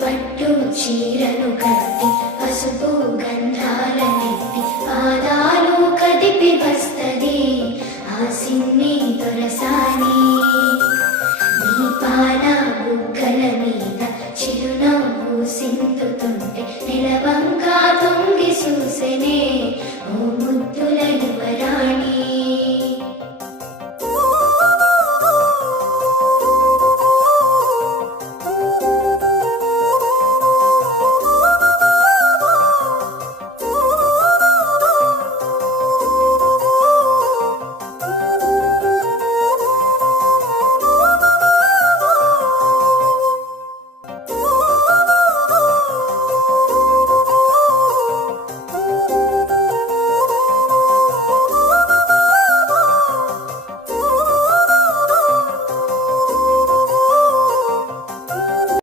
పట్టు చీరను కట్టి పసుపు గంధాల నెత్తి పాదాలు కదిపి వస్తది ఆ సిన్ని దొరసాని. దీపాల బుగ్గల మీద చిరునవ్వు సింతుతుంటే నిలవంగా